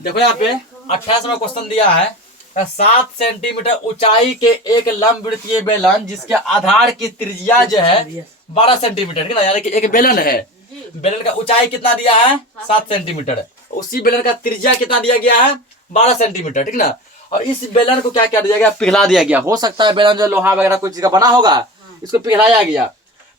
देखो यहाँ पे 28वां क्वेश्चन दिया है 7 सेंटीमीटर ऊंचाई के एक लंबवृत्तीय बेलन जिसके आधार की त्रिज्या जो है 12 सेंटीमीटर, ठीक ना। यानी कि एक बेलन है, बेलन का ऊंचाई कितना दिया है 7 सेंटीमीटर, उसी बेलन का त्रिज्या कितना दिया गया है 12 सेंटीमीटर, ठीक ना। और इस बेलन को क्या कर दिया गया, पिघला दिया गया। हो सकता है बेलन जो लोहा वगैरह कोई चीज का बना होगा, इसको पिघलाया गया।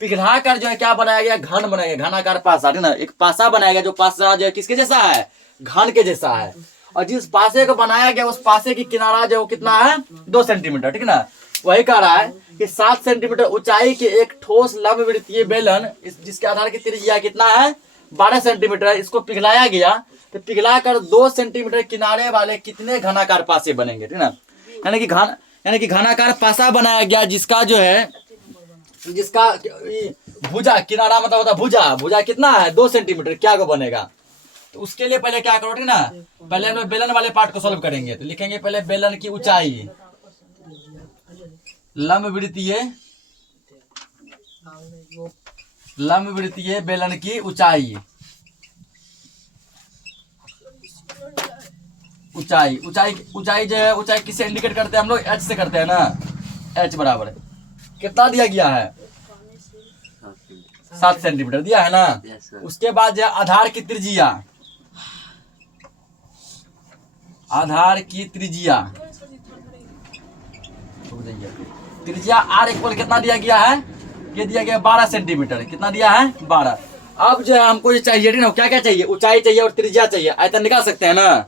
पिघला कर जो है क्या बनाया गया, घन बनाया गया, घनाकार पासा, ठीक ना। एक पासा बनाया गया जो पासा जो है किसके जैसा है, घन के जैसा है। और जिस पासे को बनाया गया उस पासे की किनारा जो कितना है 2 सेंटीमीटर, ठीक ना। वही कह रहा है कि 7 सेंटीमीटर ऊंचाई के एक ठोस लंबवृत्तीय बेलन जिसके आधार की त्रिज्या कितना है 12 सेंटीमीटर, इसको पिघलाया गया। तो पिघला कर 2 सेंटीमीटर किनारे वाले कितने घनाकार पासे बनेंगे, ठीक ना। यानी कि घनाकार पासा बनाया गया जिसका जो है, जिसका भुजा किनारा मतलब होता है भुजा कितना है 2 सेंटीमीटर, क्या को बनेगा। तो उसके लिए पहले क्या करो, ठीक ना। पहले हम लोग बेलन वाले पार्ट को सॉल्व करेंगे। तो लिखेंगे पहले बेलन की ऊंचाई, लंबवृत्तीय बेलन की ऊंचाई, ऊंचाई जो है, ऊंचाई किससे इंडिकेट करते हैं हम लोग, एच से करते हैं ना। एच बराबर कितना दिया गया है 7 सेंटीमीटर दिया है ना। उसके बाद जो आधार की त्रिज्या, त्रिज्या आर इक्वल कितना दिया गया है, ये दिया गया 12 सेंटीमीटर। कितना दिया है 12। अब जो है हमको ये चाहिए, ना क्या क्या चाहिए, ऊंचाई चाहिए और त्रिज्या चाहिए। आयतन निकाल सकते हैं ना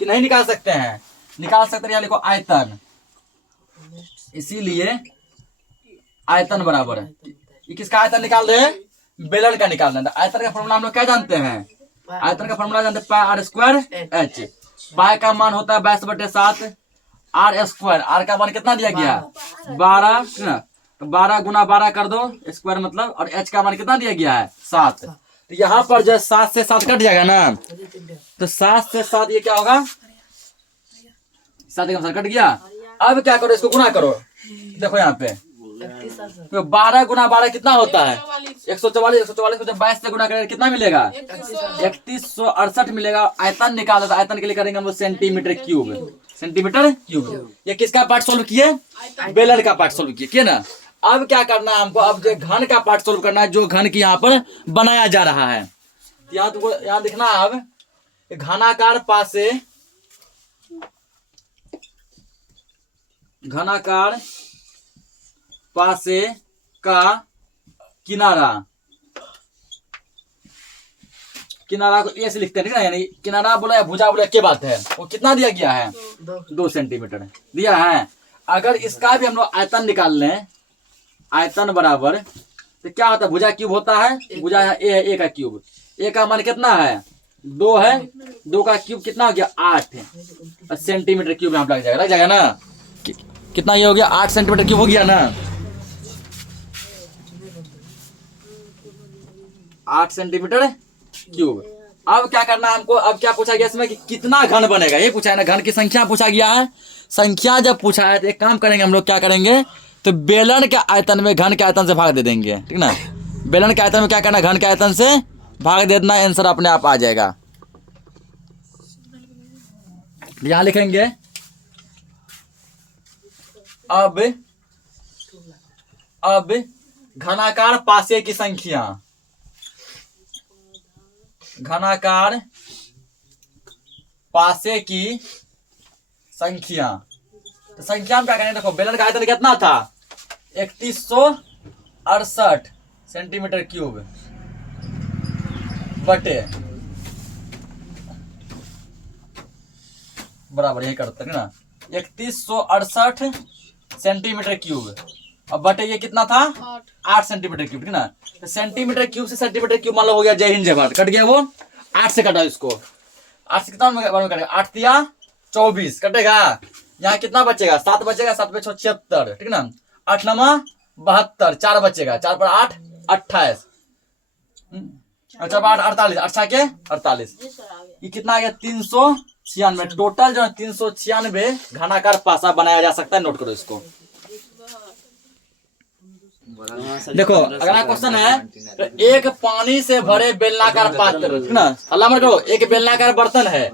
कि नहीं निकाल सकते हैं, निकाल सकते हैं। यहाँ लिखो आयतन, इसीलिए आयतन बराबर है, ये किसका आयतन निकाल रहे हैं, बेलन का निकाल रहे हैं। आयतन का फॉर्मूला हम लोग क्या जानते हैं, आयतन का फॉर्मूला जानते हैं पाई आर स्क्वायर एच। पाई का मान होता है 22/7, आर स्क्वायर, आर का मान कितना दिया गया 12, तो 12 गुना 12 कर दो स्क्वायर मतलब, और एच का मान कितना दिया गया है 7। तो यहाँ पर जो 7 से 7 कट जाएगा ना, तो 7 से 7 ये क्या होगा 7 कट गया। अब क्या करो, इसको गुना करो। देखो यहाँ पे तो 12 गुना 12 कितना होता है 144, 144 को जब 22 से गुना करेंगे कितना मिलेगा 3168 मिलेगा। आयतन निकाला था, आयतन के लिए करेंगे हम सेंटीमीटर क्यूब। ये किसका पार्ट सोल्व किए, बेलन का पार्ट सोल्व किए ना। अब क्या करना है हमको, अब जो घन का पार्ट सोल्व करना है, जो घन की यहाँ पर बनाया जा रहा है। यहाँ तुमको यहाँ दिखना है अब घनाकार पासे का किनारा को ए से लिखते हैं, ठीक है। यानी किनारा बोला या भुजा बोला के बात है, वो कितना दिया गया है 2 सेंटीमीटर दिया है। अगर इसका भी हम लोग आयतन निकाल लें, आयतन बराबर तो क्या होता है, भुजा क्यूब होता है, भुजा है ए है, ए का क्यूब, ए का मान कितना है 2 है, 2 का क्यूब कितना हो गया 8 सेंटीमीटर क्यूब यहाँ लग जाएगा ना। कितना ये हो गया 8 सेंटीमीटर क्यूब हो गया ना, 8 सेंटीमीटर क्यूब। अब क्या करना है हमको, अब क्या पूछा गया इसमें कि कितना घन बनेगा, ये पूछा है ना, घन की संख्या पूछा गया है। संख्या जब पूछा है तो एक काम करेंगे हम लोग, क्या करेंगे तो बेलन के आयतन में घन के आयतन से भाग दे देंगे, ठीक ना। बेलन के आयतन में क्या करना, घन के आयतन से भाग दे देना, आंसर अपने आप आ जाएगा। यहां लिखेंगे अब घनाकार पासे की संख्या, घनाकार पासे की संख्या। तो संख्या में क्या करेंगे, देखो बेलन का आयतन कितना था 3168 सेंटीमीटर क्यूब बटे बराबर यही करते हैं ना 3168 सेंटीमीटर क्यूब, अब बटे ये कितना था 8 सेंटीमीटर क्यूब, ठीक ना। तो सेंटीमीटर क्यूब से सेंटीमीटर क्यूब मान लो हो गया जय हिंद जय भारत, कट गया वो 8 से कटा इसको, 8 से कितना कटेगा 8 तिया 24 कटेगा। यहाँ कितना बचेगा 7 बचेगा, 7 पे 76, ठीक ना। 8 नमा 72, 4 बचेगा, 4 पर 8 28, 4 पर 8 48, 8 के 48, ये कितना आ गया 396। टोटल जो है 396 घनाकार पासा बनाया जा सकता है, नोट करो इसको। देखो अगला क्वेश्चन है, तो एक पानी से भरे बेलनाकार पात्र, ठीक ना, अल्लाह मत करो, एक बेलनाकार बर्तन है,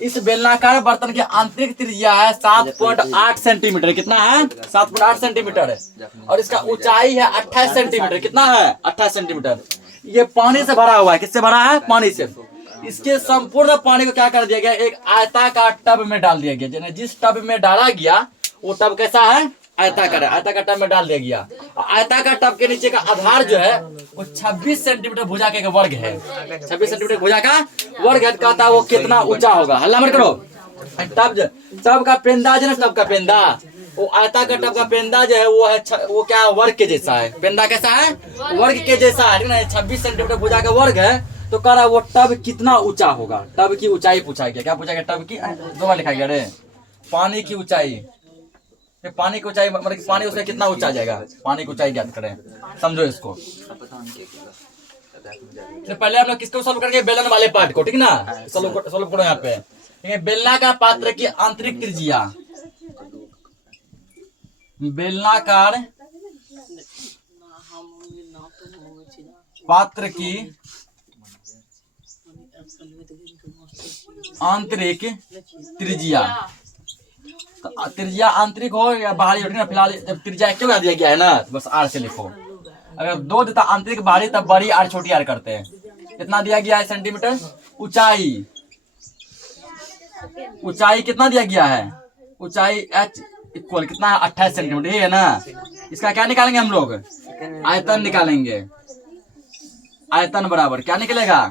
इस बेलनाकार बर्तन की आंतरिक त्रिज्या है 7.8 सेंटीमीटर। कितना है? 7.8 सेंटीमीटर है। और इसका ऊंचाई है 28 सेंटीमीटर। कितना है? 28 सेंटीमीटर। ये पानी से भरा हुआ है। किससे भरा है? पानी से। इसके संपूर्ण पानी को क्या कर दिया गया? एक आयताकार टब में डाल दिया गया। जिस टब में डाला गया वो टब कैसा है? आयताकार है। आयताकार टब में डाल दिया गया। आयताकार टब के नीचे का आधार जो है वो 26 सेंटीमीटर भुजा के वर्ग है। 26 सेंटीमीटर भुजा का वर्ग है। कहता है वो कितना ऊंचा होगा? हल्ला मत करो। टब का पेंदा जो है, टब का पेंदा, वो आयताकार टब का पेंदा जो है वो है वो क्या है? वर्ग के जैसा है। पेंदा कैसा है? वर्ग के जैसा है। 26 सेंटीमीटर भुजा का वर्ग है। तो कह रहा है वो टब कितना ऊंचा होगा? टब की ऊंचाई पूछा गया। क्या पूछा गया? टब की दो बार लिखा गया रे। पानी की ऊंचाई, पानी की ऊंचाई मतलब पानी उसमें कितना ऊंचा जाएगा? पानी की ऊंचाई ज्ञात करें। समझो इसको। तो पहले हम लोग किसको सॉल्व करेंगे? बेलन वाले पार्ट को। ठीक ना? सॉल्व करो यहाँ पे। बेलनाकार पात्र की आंतरिक त्रिज्या, बेलनाकार पात्र की आंतरिक त्रिज्या, त्रिज्या आंतरिक हो या बाहरी हो, ना फिलहाल जब त्रिज्या क्यों दिया गया है ना, बस आर से लिखो। अगर दो देता आंतरिक बाहरी तब बड़ी आर छोटी आर करते हैं। कितना दिया गया है सेंटीमीटर? ऊंचाई, ऊंचाई कितना दिया गया है? ऊंचाई h इक्वल कितना है? 28 सेंटीमीटर। ये है ना? इसका क्या निकालेंगे हम लोग? आयतन निकालेंगे। आयतन बराबर क्या निकलेगा?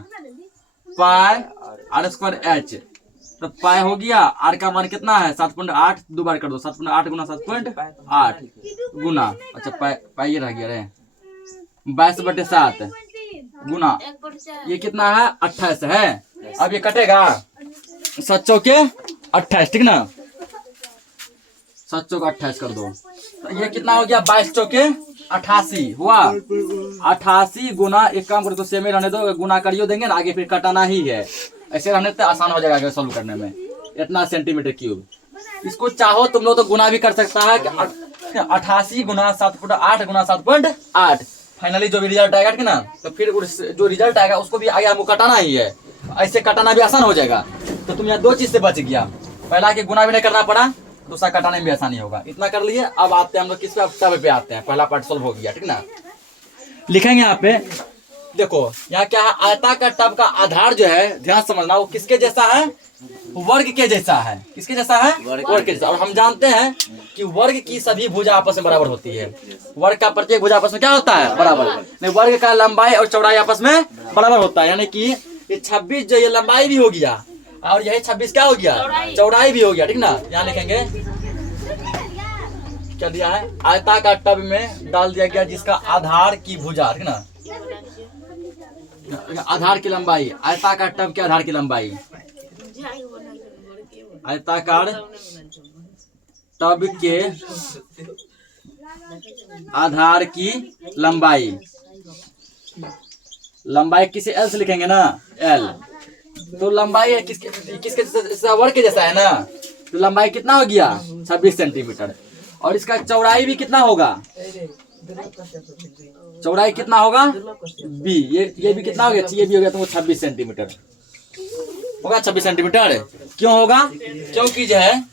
पाई आर स्क्वायर एच। तो पाई हो गया। आर का मान कितना है? 7.8। दो बार कर दो। 7.8 गुना 7.8 गुना, अच्छा पाई ये रह गया रे, 22/7 गुना ये कितना है? 28 है। अब ये कटेगा 7 चौके 28। ठीक ना? 7 चौके 28 कर दो। तो ये कितना हो गया? 22 चौके 88 हुआ। 88 गुना, एक काम करो तो सेम ही रहने दो, गुना करियो देंगे ना, आगे फिर कटाना ही है। ऐसे रहने तो आसान हो जाएगा सॉल्व करने में। इतना सेंटीमीटर क्यूब। इसको चाहो तुम लोग तो गुना भी कर सकता है कि 88 गुना 7.8 गुना 7.8। फाइनली जो भी रिजल्ट आएगा, ठीक ना? तो फिर जो रिजल्ट आएगा उसको भी आगे हमको कटाना ही है। ऐसे कटाना भी आसान हो जाएगा। तो तुम यहाँ दो चीज से बच गया। पहला कि गुना भी नहीं करना पड़ा, दूसरा कटाने में भी आसानी होगा। इतना कर लिए। अब आते हैं हम लोग किस पे? टब पे आते हैं। पहला पार्ट सॉल्व हो गया। ठीक ना? लिखेंगे यहाँ पे, देखो यहाँ क्या है? आयताकार टब का आधार जो है, ध्यान समझना, वो किसके जैसा है? वर्ग के जैसा है। किसके जैसा है? वर्ग के जैसा। और हम जानते हैं कि वर्ग की सभी भुजा आपस में बराबर होती है। वर्ग का प्रत्येक भुजा आपस में क्या होता है? बराबर। नहीं, वर्ग का लंबाई और चौड़ाई आपस में बराबर होता है। यानी कि ये 26 जो ये लंबाई भी हो गया और यही 26 क्या हो गया? चौड़ाई भी हो गया। ठीक ना? यहाँ लिखेंगे क्या दिया है? आयताकार टब में डाल दिया गया जिसका आधार की भुजा, ठीक ना? आधार की लंबाई, आयताकार टब के आधार की लंबाई, आयताकार टब के आधार की लंबाई, लंबाई किसी एल से लिखेंगे ना? एल। तो लंबाई किसके वर्ग के जैसा है ना? तो लंबाई कितना हो गया? 26 सेंटीमीटर। और इसका चौड़ाई भी कितना होगा? चौड़ाई कितना होगा? बी। ये भी कितना हो गया? ये भी हो गया तो 26 सेंटीमीटर होगा। 26 सेंटीमीटर क्यों होगा? क्योंकि जो है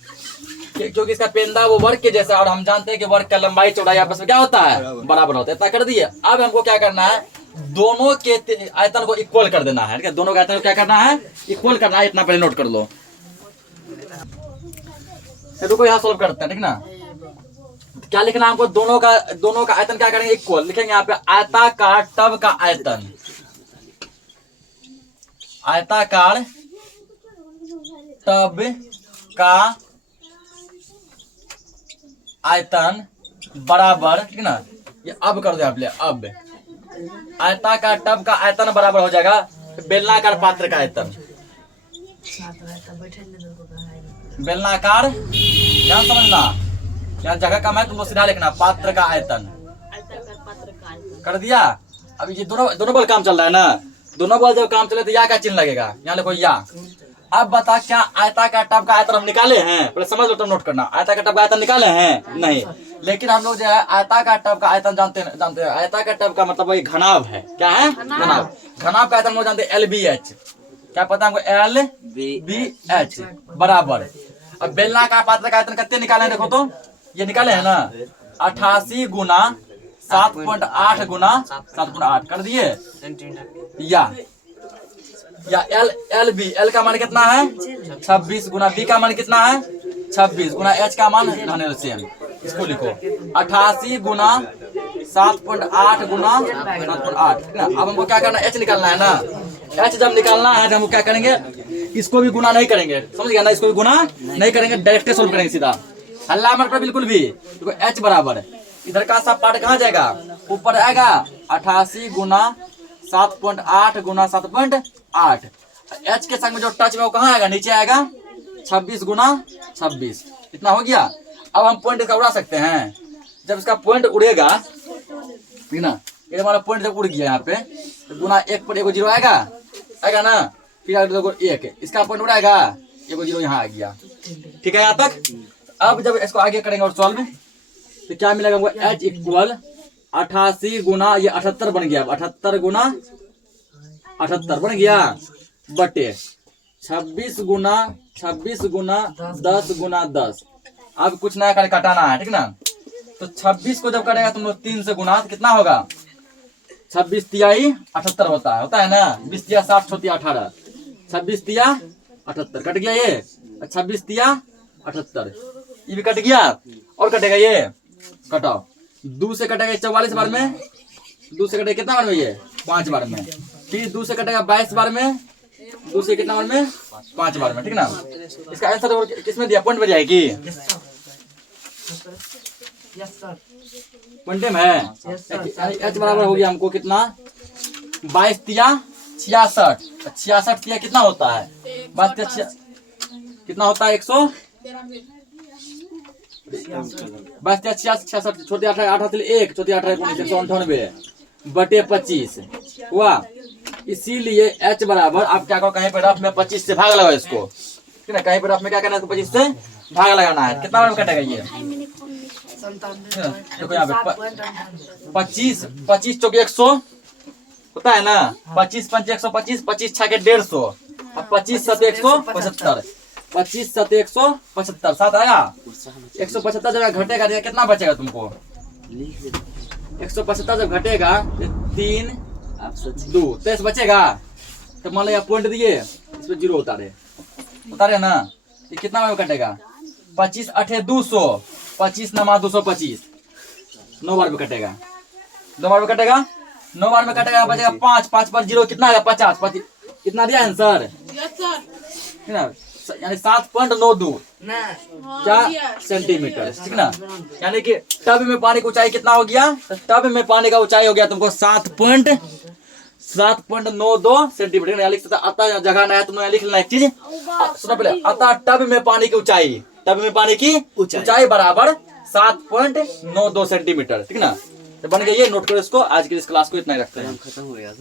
क्योंकि इसका पेंदा वो वर्ग के जैसा, और हम जानते हैं कि वर्ग का लंबाई चौड़ाई आपस में क्या होता है? बराबर होता है। इतना कर दिए। अब हमको क्या करना है? दोनों के आयतन को इक्वल कर देना है। दोनों के आयतन को क्या करना है? इक्वल करना है। इतना पहले नोट कर लो। रुको यहाँ सॉल्व करते हैं। ठीक ना? क्या लिखना है हमको? दोनों का आयतन क्या करेंगे? इक्वल लिखेंगे। यहाँ पे आयताकार टब का आयतन, आयताकार टब का आयतन बराबर, ठीक ना? ये अब कर दो आप ले। अब आयताकार टब का आयतन बराबर हो जाएगा बेलनाकार पात्र का आयतन। बेलनाकार, ध्यान समझना, यहाँ जगह कम है तुमको सीधा लिखना। पात्र का आयतन कर दिया। अभी ये दोनों बल काम चल रहा है ना? दोनों बल जब काम चले तो या का चिन्ह लगेगा। यहाँ लिखो या। अब बता, क्या आयताकार टब का आयतन हम निकाले हैं? पहले समझ लो तब नोट करना। आयताकार टब का आयतन निकाले हैं? नहीं। लेकिन हम लोग जो है आयताकार टब का आयतन जानते हैं। आयताकार टब का मतलब वही घनाभ है। क्या है? घनाभ। घनाभ का आयतन हम लोग जानते हैं LBH। क्या पता हमको एल बी एच बराबर। अब बेलना का पात्र का आयतन कितने निकाले देखो तो, ये निकाले है ना 88 गुना 7.8 गुना 7.8 कर दिए। या एल बी, एल का मान कितना है 26 गुना बी का मान कितना है 26 गुना एच का मान रहने सेम, इसको लिखो 88 गुना 7.8 गुना 7.8 ना। अब हमको क्या करना है एच निकालना है ना। एच जब निकालना है तो हम क्या करेंगे, इसको भी गुना नहीं करेंगे, समझ गया ना, इसको भी गुना नहीं करेंगे, डायरेक्ट सोल्व करेंगे सीधा, हल्ला मत पर बिल्कुल भी। तो एच बराबर इधर का सब पार्ट कहाँ जाएगा, ऊपर आएगा 88 गुना 7.8 गुना 7.8। एच के संग में जो टच में वो कहाँ आएगा, नीचे आएगा 26 गुना 26, इतना हो गया। अब हम पॉइंट इसका उड़ा सकते हैं, जब इसका पॉइंट उड़ेगा ठीक ना, ये हमारा पॉइंट जब उड़ गया यहाँ पे तो गुना 1 पर 1 0 आएगा ना, फिर 1 इसका पॉइंट उड़ाएगा 1 0 यहाँ आ गया। ठीक है यहाँ तक। अब जब इसको आगे करेंगे और सॉल्व तो क्या मिलेगा हमको, एच इक्वल 88 गुना ये 78 बन गया, 78 गुना 78 बन गया बटे 26 गुना 10 गुना 10। अब कुछ नया कर कटाना है ठीक ना। तो 26 को जब करेगा तुम लोग 3 से गुना तो कितना होगा, 26 तिहाई 78 होता है ना, 20 तिया 60 होती 18, 26 तिया 78 कट गया ये, 26 तिया 78 ये भी कट गया। और कटेगा ये, कटाओ 2 से कटेगा 44 बार में, 2 से कटेगा कितना बार में, ये 5 बार में, फिर 2 से कटेगा 22 बार में, 2 से कितना बार में 5 बार में, ठीक ना। इसका आंसर किसमें दिया, पॉइंट में दिया है कि पॉइंट में है। एच बराबर हो गया हमको कितना, 22 तिया 66, 66 तिया कितना होता है, 22 तिया कितना होता है 100, 22 तिया 66, छोटे 18 1 छोटे 18 198 बटे 25 हुआ। इसीलिए एच बराबर आप क्या करो, कहीं पर रफ में 25 से भाग लगाओ इसको, ठीक है, कहीं पर रफ में क्या करना है, 25 से भाग लगाना है, कितना बार में कटेगा ये, देखो यहाँ पे 25 चौके 100 होता है ना, 25 पंच 125, 25 छः के 150, अब 25 सत 175, 25 सत 175 साथ आया 175 जब घटेगा कितना बचेगा तुमको, 175 जब घटेगा 3 2 23 बचेगा। तो मान लो पॉइंट दिए इस पे 0 उतारे ना, ये कितना में कटेगा, 25 8 200, 25 नमा 225, 9 बार में कटेगा, 2 बार में कटेगा, 9 बार में कटेगा, बचेगा 5 5 पर 0 कितना आएगा 50 कितना दिया आंसर, यानी 7.92 क्या सेंटीमीटर, ठीक ना। यानी कि टब में पानी की ऊंचाई कितना हो गया, टब में पानी का ऊंचाई हो गया तुमको 7.92 सेंटीमीटर। लिख सकता अतः जगह नहीं है तुमने लिख लेना एक चीज, सुनो पहले, अतः टब में पानी की ऊंचाई, टब में पानी की ऊंचाई बराबर 7.92 सेंटीमीटर, ठीक ना। तो बन गया ये, नोट करो इसको। आज की इस क्लास को इतना ही रखते हैं, खत्म हो गया।